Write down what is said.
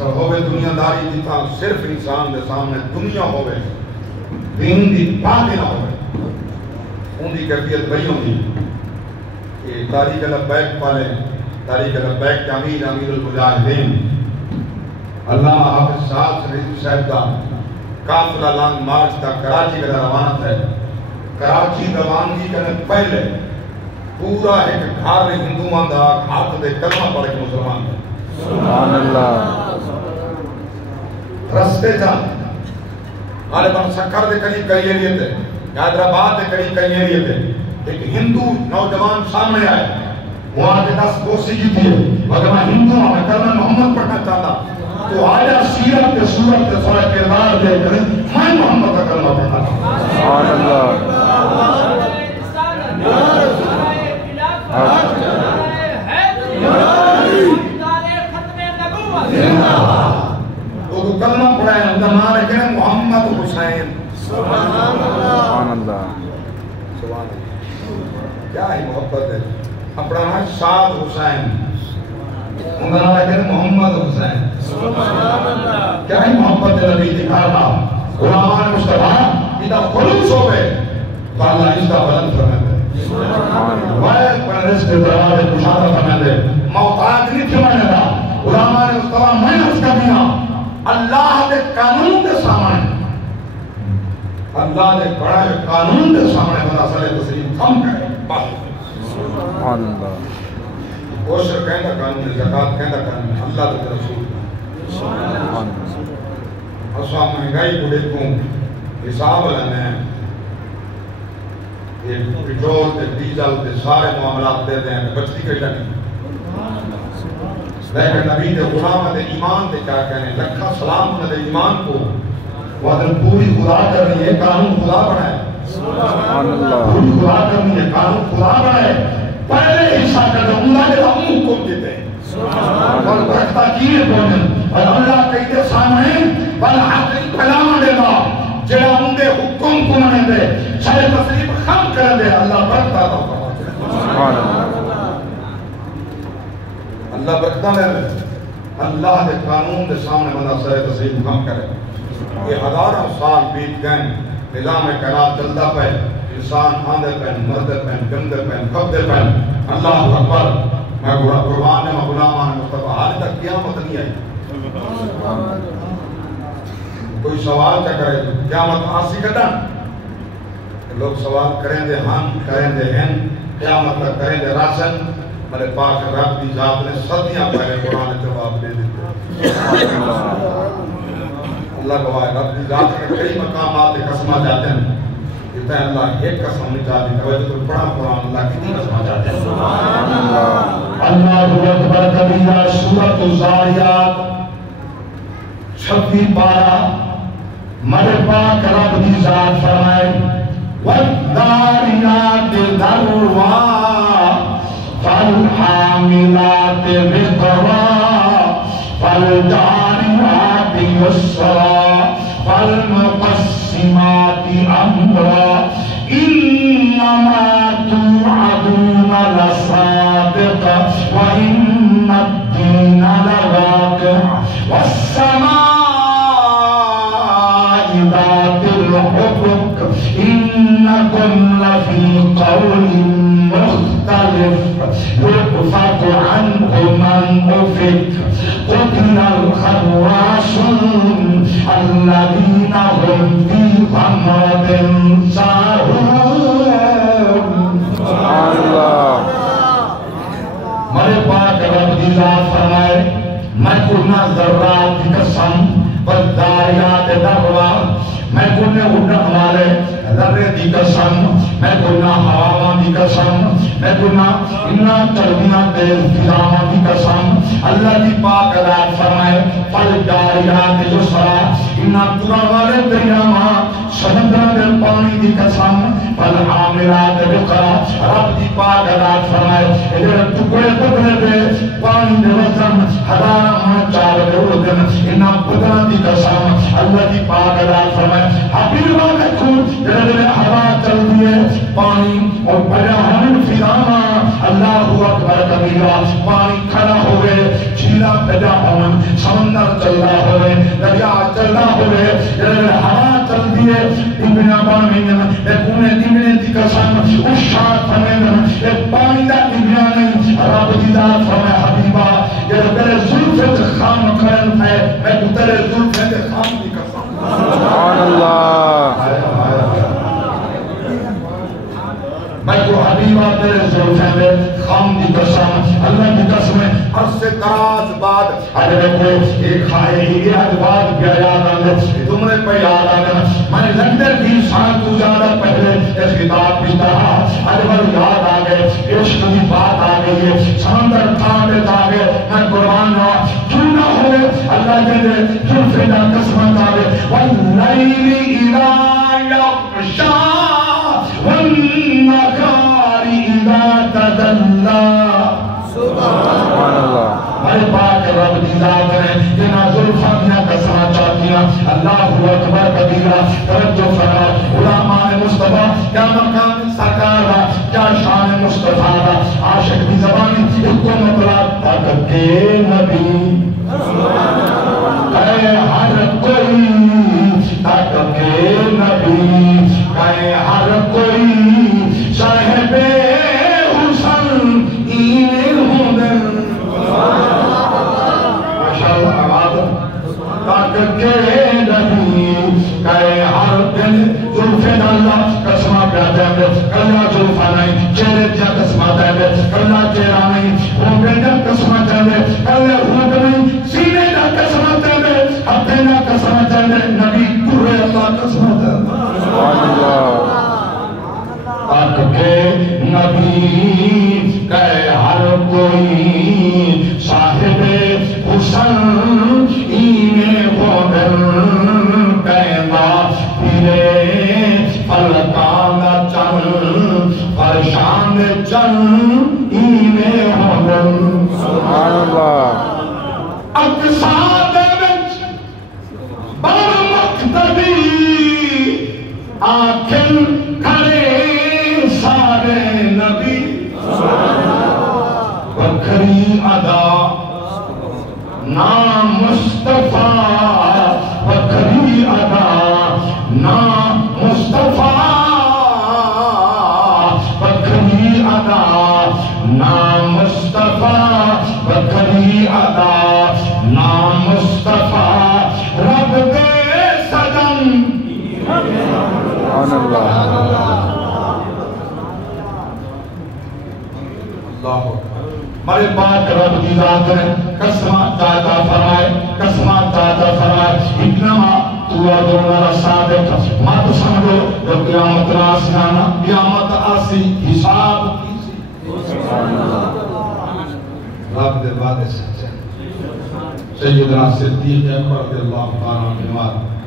اگر ہوئے دنیا داری جتا صرف انسان دے سامنے دنیا ہوئے دین دی بات نہ ہوئے ان دی کیفیت وہی ہوندی کہ تاریخ لبیک پالے تاریخ لبیک کے امیر المجاہدین علامہ حافظ صاحب کا قافلہ لانگ مارچ تا کراچی کا روانت ہے. کراچی روانگی کرنے پہلے پورا ایک گھر ہندوان دا ہاتھ دے کلمہ پڑھ کے مسلمان ہے. سبحان اللہ. رستے جان غالباً سکر دے قریب کئی ایریے تھے, حیدرآباد دے قریب کئی ایریے تھے. ایک ہندو نوجوان سامنے آئے, وہاں کے 10 کوسی کی تھی, مگر میں ہندو ہوں, میں کلمہ محمد پڑھنا چاہتا تو آیا سیرت کے صورت کے سورہ کردار دے کریں میں محمد کا کلمہ پڑھنا چاہتا. سبحان اللہ. تو کلمہ پڑھائے اندر مارے کہنے محمد حسین. سبحان اللہ. سبحان اللہ. کیا ہی محبت ہے. اپنا نام سعد حسین, اندر مارے کہنے محمد حسین. کیا ہی محبت ہے. نبی دکھا تھا غلامان مصطفیٰ ادھا خلوص ہو گئے تو اللہ اس کا بلند فرمائے دے. وائد پرنس کے دروازے کشادہ فرمائے دے. محتاج نہیں تھی میں تھا غلامان مصطفیٰ میں اس کا دینا اللہ دے قانون دے سامنے, اللہ دے بڑے قانون دے سامنے بنا سرے تسلیم کم کرے. سبحان اللہ. کوشر کہندہ قانون, زکاة کہندہ قانون, اللہ دے رسول. اسوا مہنگائی کو دیکھوں حساب لینے ہیں, پیٹرول تے ڈیزل تے سارے معاملات دے دیں بچتی کئی نہیں. لیکن نبی دے غلام دے ایمان دے کیا کہنے لکھا سلام دے ایمان کو وہ دن پوری خدا کرنی ہے, قانون خدا بنائے. سبحان اللہ. پوری خدا کرنی ہے, قانون خدا بنائے. پہلے حصہ کر دے اللہ کے رحم کو دیتے ہیں اور برکتہ کیے بولن اور اللہ کہتے سامنے والحق کلام دے گا جڑا ان دے حکم کو منے دے سارے تصریف خم کر دے اللہ برکتہ دا فرماتے ہیں. سبحان اللہ. اللہ برکتہ لے لے. اللہ دے قانون دے سامنے بندہ سارے تصریف خم کرے. یہ ہزاروں سال بیت گئے, نظام کائنات چلتا پہ, انسان آندے پہن, مردے پہن, گندے پہن, قبضے پہن. اللہ اکبر. میں قربان نے غلامان مصطفیٰ حال تک قیامت نہیں آئی. کوئی سوال کیا کرے قیامت آسی کٹا, لوگ سوال کریں دے ہم کریں دے ہیں, قیامت تک کریں دے راسن. میرے پاک رب کی ذات نے صدیاں پہلے قرآن جواب دے دیتے. اللہ گواہ رب کی ذات نے کئی مقامات قسمہ جاتے ہیں, کہتے ہیں اللہ ایک قسم نہیں چاہتی, توجہ تو بڑا قرآن اللہ کتنی قسمہ جاتے ہیں. سبحان اللہ. اللہ اکبر کبیرہ. سورۃ الزاریات 26 12 میرے پاک رب کی ذات فرمائے والذاریات ذروا فالحاملات وقرا فالجاريات يسرا فالمقسمات امرا انما توعدون لصادق وان الدين لواقع والسماء ذات الحبك انكم لفي قول مختلف يؤفك عنه من أفك قتل الخراشون الذين هم في غمرة ساهون. سبحان اللہ. میرے پاک رب کی ذات فرمائے میں کنا ذرات کی قسم والذاریات ذروا, میں کنے اڑن والے ذرے دی قسم, میں کنا ہواواں دی قسم, میں کنا انہا چربیاں تیز فضاواں دی قسم. اللہ کی پاک ذات فرمائے فالجاریات یسرا, انہا ترا والے دریاواں سمندر دے پانی دی قسم والحاملات وقرا رب دی پاک ذات فرمائے ادھر ٹکڑے ٹکڑے دے پانی دے وزن ہزار من چار دے دن انہاں بدن دی قسم اللہ دی پاک ذات فرمائے حبیبہ نے خود ادھر ہوا چل دیے پانی اور بجاہن فراما اللہ اکبر کبیرہ پانی کھڑا ہوئے جھیلا پیدا ہون سمندر چل رہا ہوئے دریا چل رہا ہوئے ہوا چل دیے ابن ابامین ایکونے دیمنے دی قسم اس شاعت فرمین ایک پانی دا ابنیا نہیں رب دی ذات فرمائے حبیبہ یہ تیرے ظلفت خام کرن ہے میں کو تیرے ظلفت خام دی قسم سبحان اللہ میں کو حبیبہ تیرے ظلفت خام دی قسم اللہ کی قسم عرص دراز بعد حضرت کو ایک خواہی ہی بعد کیا یاد آنے تم نے پہ یاد آنے میں نے لندر کی سال تو زیادہ پہلے اس کتاب کی طرح حضرت یاد آگئے عشق کی بات آگئی ہے سمندر تھامت آگئے میں قرآن ہوا کیوں نہ ہوئے اللہ جنہے جلفنا قسمت آگئے واللیل اذا یغشا والنہار اذا تجلی سبحان اللہ ہمارے پاک رب دی ذات ہے جنہاں ظلفانیاں قسمہ چاہتیاں اللہ اکبر کبیرہ توجہ فرما علماء مصطفیٰ کیا مقام سرکار کیا شان مصطفیٰ عاشق دی زبانی ایک کو مطلب تک کے نبی کہے ہر کوئی تک کے نبی کہے ہر کوئی صاحب حسن این ہودن ماشاءاللہ تک کے نبی کہے ہر دن ظلفین اللہ قسمہ پیاتے ہیں کلہ ظلفہ نہیں چہرے جا قسمہ دے کلہ چہرہ نہیں ہوگے جا قسمہ دے کلہ ہوگ نہیں سینے جا قسمہ دے ہتھے جا قسمہ دے نبی قرے اللہ قسمہ دے سبحان اللہ تک کے نبی کہے ہر کوئی صاحب حسن اینے ہوگن کہنا پھرے فلکان چن فرشان چن اینے ہوگن سبحان اللہ اقصاد وچ بر مقتدی آنکھن کھڑے سارے نبی بکری ادا نام مصطفیٰ بکری ادا نام مصطفیٰ بکری ادا نام مصطفیٰ بکری ادا نام مصطفیٰ رب دے صدم سبحان اللہ ہمارے پاک رب کی ذات ہے قسمات عطا فرمائے قسمات عطا فرمائے انما توعدون لصادق مت سمجھو جو قیامت راس آنا قیامت آسی حساب کیسی رب دے وعدے سچے سیدنا صدیق اکبر رضی اللہ تعالیٰ عنہ